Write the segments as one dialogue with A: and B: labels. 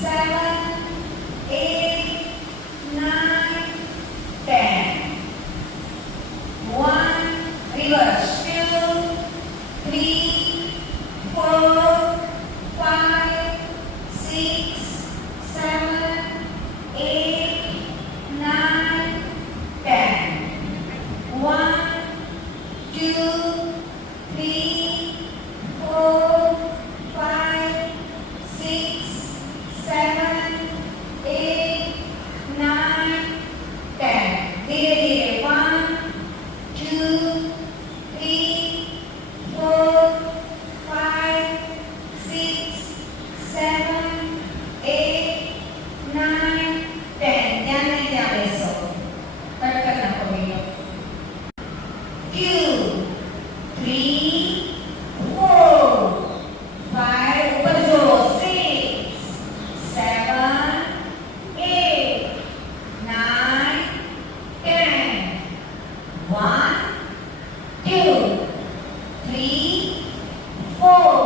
A: seven, eight, nine, ten. One, reverse. three, four.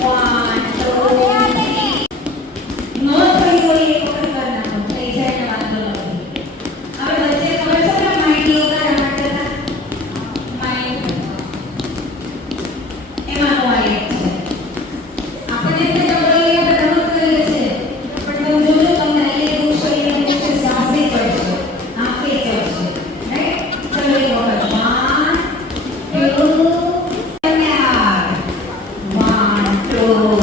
A: One, two, three. Not for you, Lord.